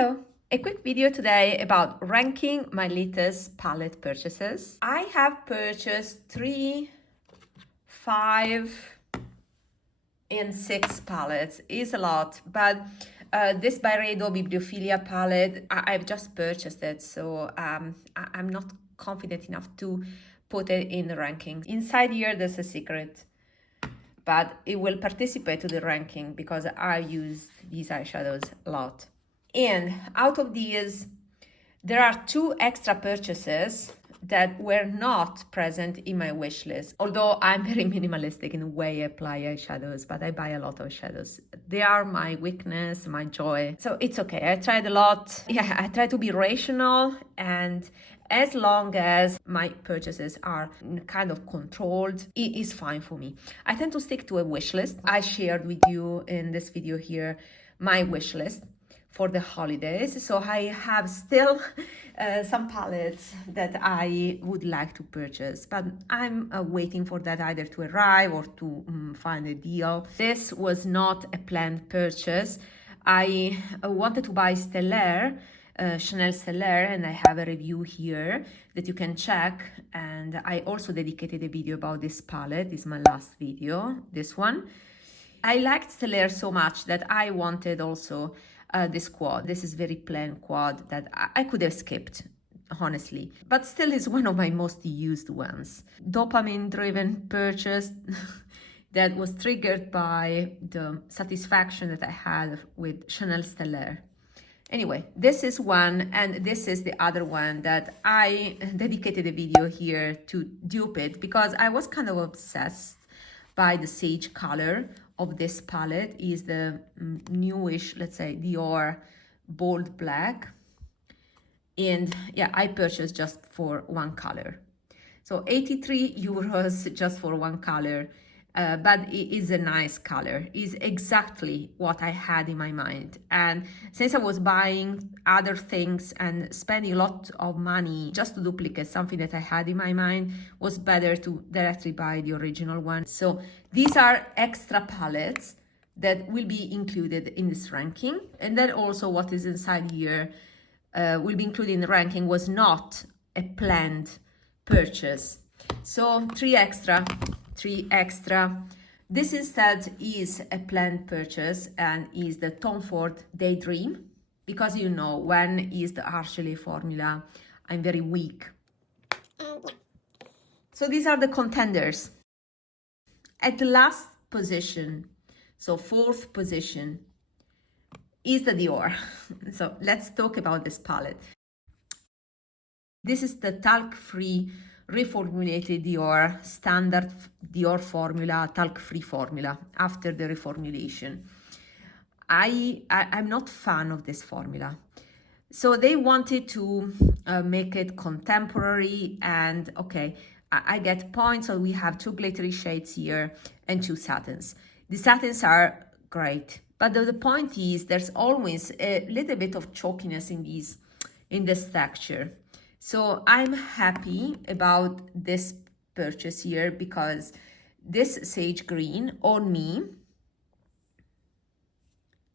Hello! A quick video today about ranking my latest palette purchases. I have purchased 3, 5, and 6 palettes. It's a lot, but this BYREDO Bibliophilia palette, I've just purchased it, so I'm not confident enough to put it in the ranking. Inside here, there's a secret, but it will participate to the ranking because I use these eyeshadows a lot. And out of these, there are 2 extra purchases that were not present in my wish list. Although I'm very minimalistic in the way I apply eyeshadows, but I buy a lot of shadows. They are my weakness, my joy. So it's okay. I tried a lot. Yeah, I try to be rational, and as long as my purchases are kind of controlled, it is fine for me. I tend to stick to a wish list. I shared with you in this video here my wish list for the holidays. So I have still some palettes that I would like to purchase, but I'm waiting for that either to arrive or to find a deal. This was not a planned purchase. I wanted to buy Stellar, Chanel Stellar, and I have a review here that you can check. And I also dedicated a video about this palette. This is my last video, this one. I liked Stellar so much that I wanted also this quad. This is very plain quad that I could have skipped, honestly, but still is one of my most used ones. Dopamine driven purchase that was triggered by the satisfaction that I had with Chanel Stellar. Anyway, this is one, and this is the other one that I dedicated a video here to dupe it because I was kind of obsessed by the sage color of this palette. Is the newish, let's say, Dior bold black. And yeah, I purchased just for one color. So 83 euros just for one color. But it is a nice color. Is exactly what I had in my mind. And since I was buying other things and spending a lot of money just to duplicate something that I had in my mind, was better to directly buy the original one. So these are extra palettes that will be included in this ranking. And then also what is inside here will be included in the ranking was not a planned purchase. So 3 extra. This instead is a planned purchase and is the FORD Daydream, because you know when is the Eyeshadow formula, I'm very weak. So these are the contenders. At the last position, so 4th position, is the Dior. So let's talk about this palette. This is the talc-free reformulated Dior, standard Dior formula, talc-free formula after the reformulation. I'm not fan of this formula. So they wanted to make it contemporary, and okay, I get points. So we have 2 glittery shades here and 2 satins. The satins are great, but the point is there's always a little bit of chalkiness in this texture. So I'm happy about this purchase here because this sage green on me,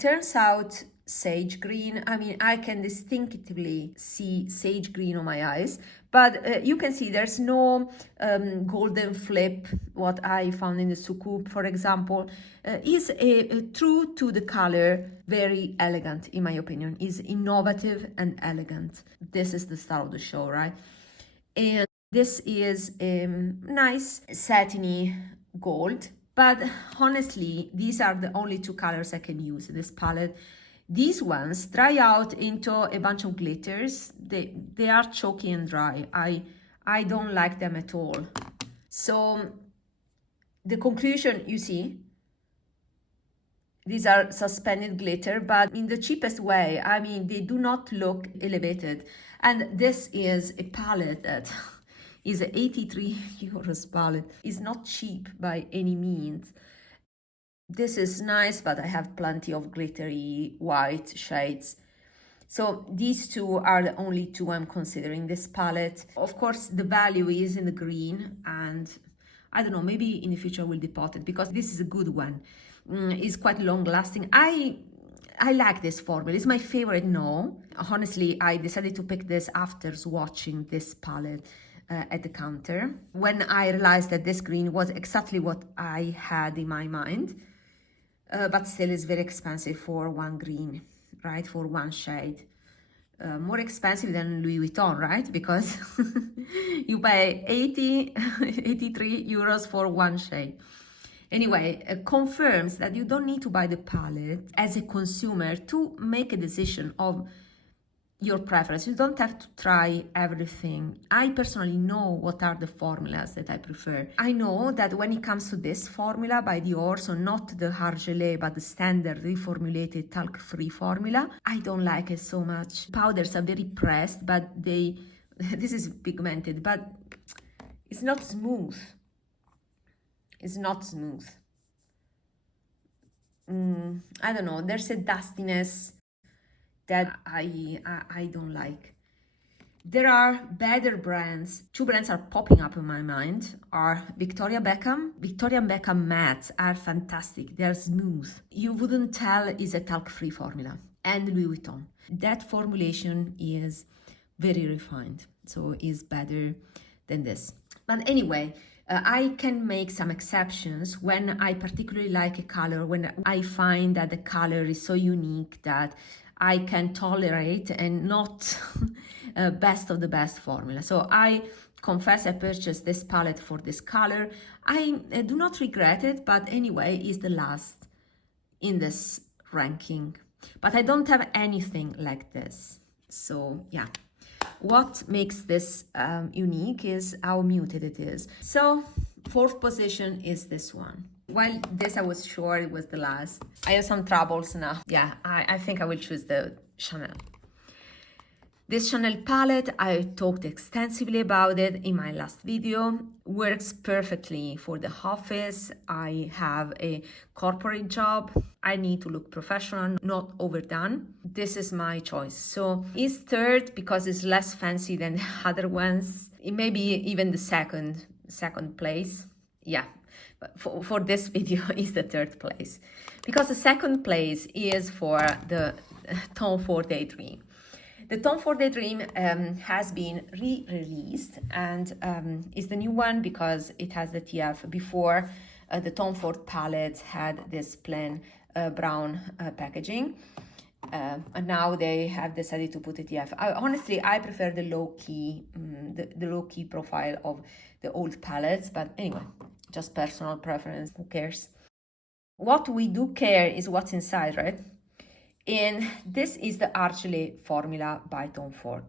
turns out sage green. I mean, I can distinctively see sage green on my eyes, but you can see there's no golden flip, what I found in the Soucoupe, for example. Is true to the color, very elegant, in my opinion. Is innovative and elegant. This is the star of the show, right? And this is nice satiny gold, but honestly, these are the only 2 colors I can use in this palette. These ones dry out into a bunch of glitters. They are chalky and dry. I don't like them at all. So the conclusion, you see, these are suspended glitter, but in the cheapest way. I mean, they do not look elevated. And this is a palette that is an 83 euros palette. It's not cheap by any means. This is nice, but I have plenty of glittery white shades. So these 2 are the only 2 I'm considering this palette. Of course, the value is in the green, and I don't know, maybe in the future I will depot it because this is a good one. It's quite long lasting. I I like this formula. It's my favorite now. Honestly, I decided to pick this after swatching this palette at the counter, when I realized that this green was exactly what I had in my mind. But still is very expensive for one green, right? For one shade. More expensive than Louis Vuitton, right? Because you pay 83 euros for one shade. Anyway, it confirms that you don't need to buy the palette as a consumer to make a decision of your preference. You don't have to try everything. I personally know what are the formulas that I prefer. I know that when it comes to this formula by Dior, so not the Argelé, but the standard reformulated talc-free formula, I don't like it so much. Powders are very pressed, but this is pigmented, but it's not smooth. It's not smooth. I don't know, there's a dustiness that I don't like. There are better brands. Two brands are popping up in my mind are Victoria Beckham. Victoria Beckham mattes are fantastic. They're smooth. You wouldn't tell it's a talc-free formula. And Louis Vuitton. That formulation is very refined, so is better than this. But anyway, I can make some exceptions when I particularly like a color, when I find that the color is so unique that I can tolerate and not best of the best formula. So I confess I purchased this palette for this color. I do not regret it, but anyway, it's the last in this ranking. But I don't have anything like this. So yeah, what makes this unique is how muted it is. So fourth position is this one. Well, this I was sure it was the last. I have some troubles now. Yeah, I think I will choose the Chanel. This Chanel palette, I talked extensively about it in my last video. Works perfectly for the office. I have a corporate job. I need to look professional, not overdone. This is my choice. So it's third because it's less fancy than the other ones. It may be even the second place. Yeah. For this video is the third place, because the second place is for the FORD Daydream. The FORD Daydream has been re-released and is the new one because it has the TF. Before the FORD palette had this plain brown packaging, and now they have decided to put a TF. Honestly, I prefer the low-key the low-key profile of the old palettes, but anyway, just personal preference, who cares? What we do care is what's inside, right? And this is the Argelé formula by FORD.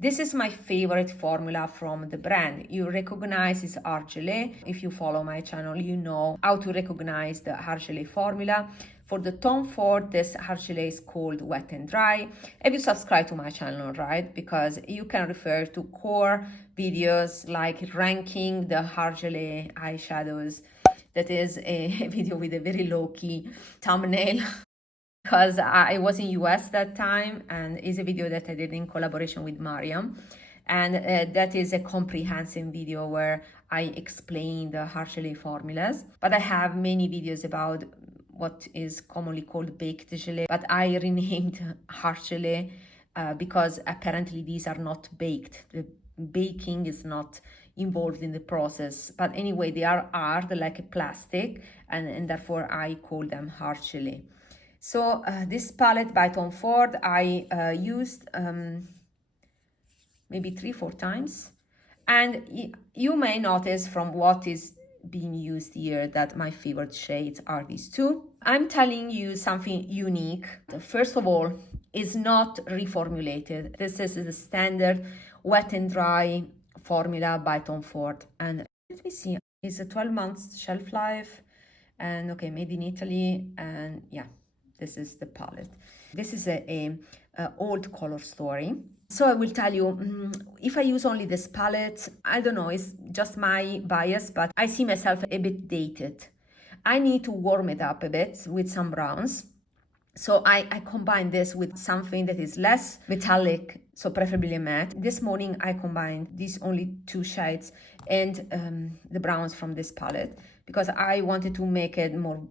This is my favorite formula from the brand. You recognize it's Argelé. If you follow my channel, you know how to recognize the Argelé formula. For the FORD, this Argelé is called Wet and Dry. If you subscribe to my channel, right? Because you can refer to core videos like ranking the Argelé eyeshadows. That is a video with a very low-key thumbnail. Because I was in US that time, and it's a video that I did in collaboration with Mariam, and that is a comprehensive video where I explain the Argelé formulas. But I have many videos about what is commonly called baked gelée, but I renamed Argelé because apparently these are not baked. The baking is not involved in the process, but anyway, they are hard like a plastic, and therefore I call them Argelé. So this palette by FORD I used maybe 3-4 times, and you may notice from what is being used here that my favorite shades are these two. I'm telling you something unique. First of all, is not reformulated. This is the standard Wet and Dry formula by FORD, and let me see, it's a 12 months shelf life, and okay, made in Italy, and yeah, this is the palette. This is a old color story. So I will tell you, if I use only this palette, I don't know, it's just my bias, but I see myself a bit dated. I need to warm it up a bit with some browns. So I combine this with something that is less metallic, so preferably matte. This morning I combined these only two shades and the browns from this palette because I wanted to make it more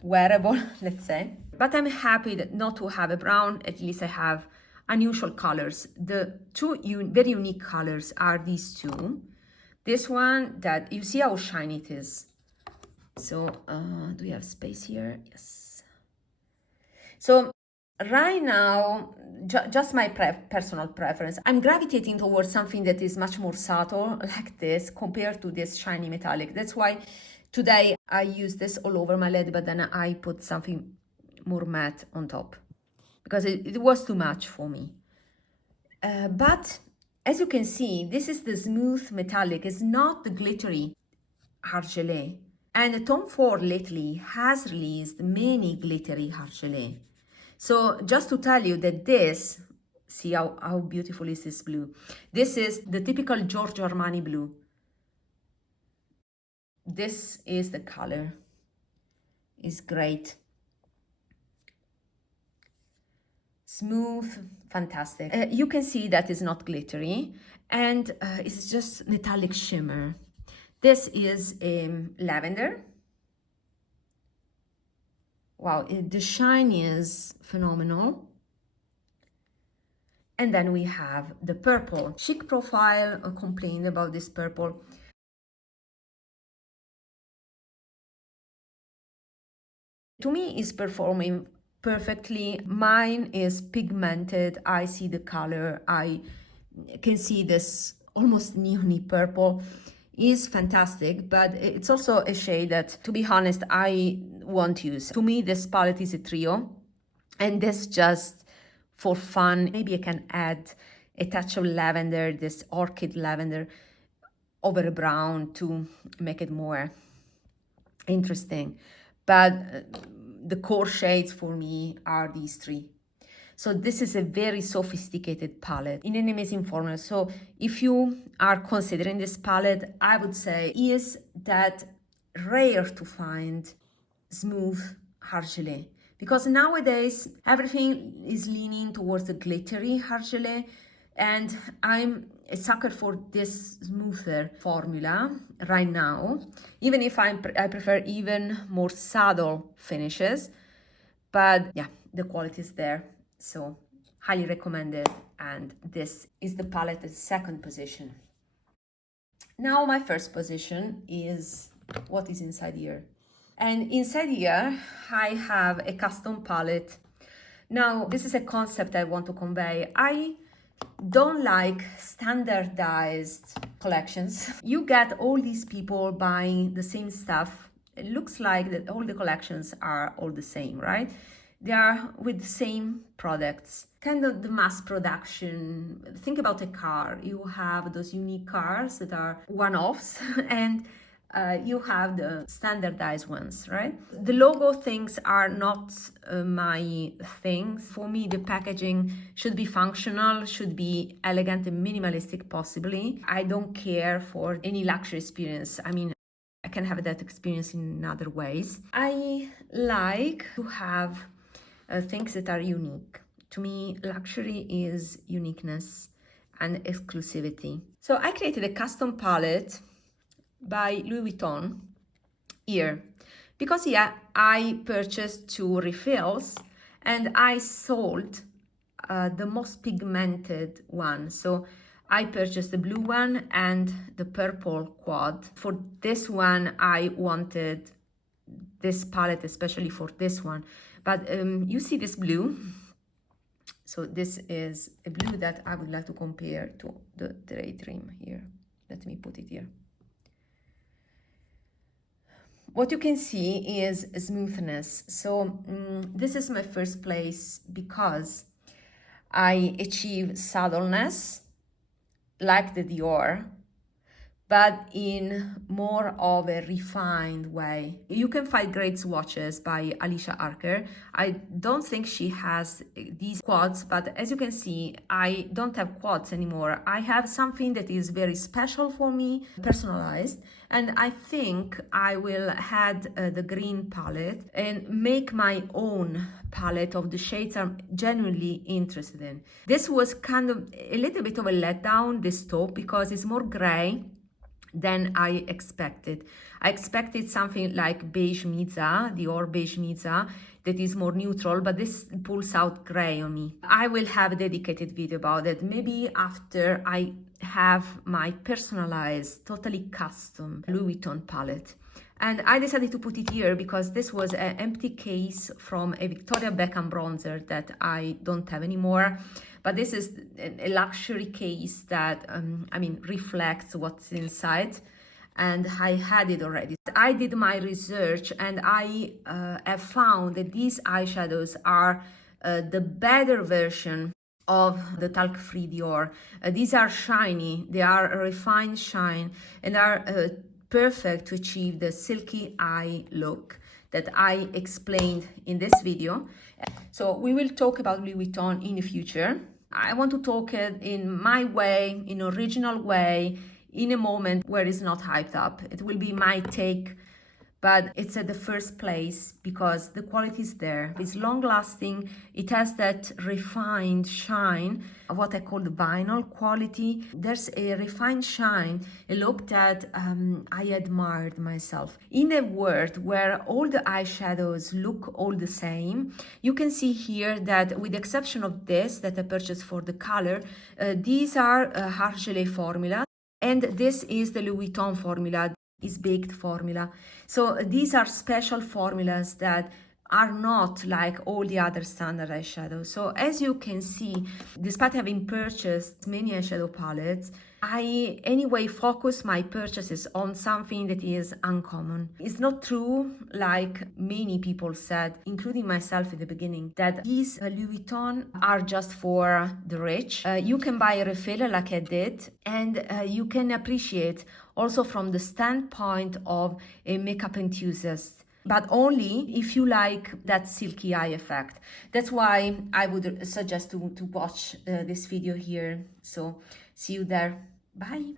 wearable, let's say. but I'm happy that not to have a brown. At least I have unusual colors. The two very unique colors are these two. This one, that you see how shiny it is. So do we have space here? Yes. So right now, just my personal preference, I'm gravitating towards something that is much more subtle like this compared to this shiny metallic. That's why today I use this all over my lid, but then I put something more matte on top because it was too much for me. But as you can see, this is the smooth metallic. It's not the glittery Argelé. And Tom Ford lately has released many glittery Argelé. So just to tell you that this, see how beautiful is this blue? This is the typical Giorgio Armani blue. This is the color. It's great. Smooth, fantastic. You can see that it's not glittery and it's just metallic shimmer. This is lavender. Wow, the shine is phenomenal. And then we have the purple. Chic Profile complained about this purple. To me, it's performing perfectly. Mine is pigmented. I see the color. I can see this almost neony purple. Is fantastic, but it's also a shade that, to be honest, I won't use. To me, this palette is a trio, and this just for fun. Maybe I can add a touch of lavender, this orchid lavender, over a brown to make it more interesting. But the core shades for me are these three. So this is a very sophisticated palette in an amazing formula. So if you are considering this palette, I would say is that rare to find smooth Argelé. Because nowadays everything is leaning towards the glittery Argelé, and I'm a sucker for this smoother formula right now, even if I prefer even more subtle finishes. But yeah, the quality is there. So highly recommended, and this is the palette at second position. Now my first position is what is inside here. And inside here I have a custom palette. Now this is a concept I want to convey. I don't like standardized collections. You get all these people buying the same stuff. It looks like that all the collections are all the same, right? They are with the same products, kind of the mass production. Think about a car. You have those unique cars that are one-offs and you have the standardized ones, right? The logo things are not my thing. For me, the packaging should be functional, should be elegant and minimalistic possibly. I don't care for any luxury experience. I mean, I can have that experience in other ways. I like to have things that are unique. To me, luxury is uniqueness and exclusivity. So I created a custom palette by Louis Vuitton here because I purchased 2 refills and I sold the most pigmented one. So I purchased the blue one and the purple quad. For this one, I wanted this palette especially for this one. But you see this blue. So this is a blue that I would like to compare to the Daydream here. Let me put it here. What you can see is smoothness. So this is my first place because I achieve subtleness like the Dior, but in more of a refined way. You can find great swatches by Alicia Archer. I don't think she has these quads, but as you can see, I don't have quads anymore. I have something that is very special for me, personalized, and I think I will add the green palette and make my own palette of the shades I'm genuinely interested in. This was kind of a little bit of a letdown, this taupe, because it's more gray than I expected. I expected something like beige Miza, Dior beige Miza, that is more neutral, but this pulls out gray on me. I will have a dedicated video about it, maybe after I have my personalized, totally custom Louis Vuitton palette. And I decided to put it here because this was an empty case from a Victoria Beckham bronzer that I don't have anymore. But this is a luxury case that, reflects what's inside. And I had it already. I did my research and I have found that these eyeshadows are the better version of the talc-free Dior. These are shiny, they are a refined shine, and are perfect to achieve the silky eye look that I explained in this video. So we will talk about Louis Vuitton in the future. I want to talk it in my way, in an original way, in a moment where it's not hyped up. It will be my take, but it's at the first place because the quality is there. It's long lasting. It has that refined shine, what I call the vinyl quality. There's a refined shine, a look that I admired myself. In a world where all the eyeshadows look all the same, you can see here that with the exception of this that I purchased for the color, these are Argelé formula. And this is the Louis Vuitton formula, is baked formula. So these are special formulas that are not like all the other standard eyeshadows. So as you can see, despite having purchased many eyeshadow palettes, I anyway focus my purchases on something that is uncommon. It's not true, like many people said, including myself at the beginning, that these Louis Vuitton are just for the rich. You can buy a refiller like I did, and you can appreciate also from the standpoint of a makeup enthusiast, but only if you like that silky eye effect. That's why I would suggest to watch this video here. So see you there. Bye.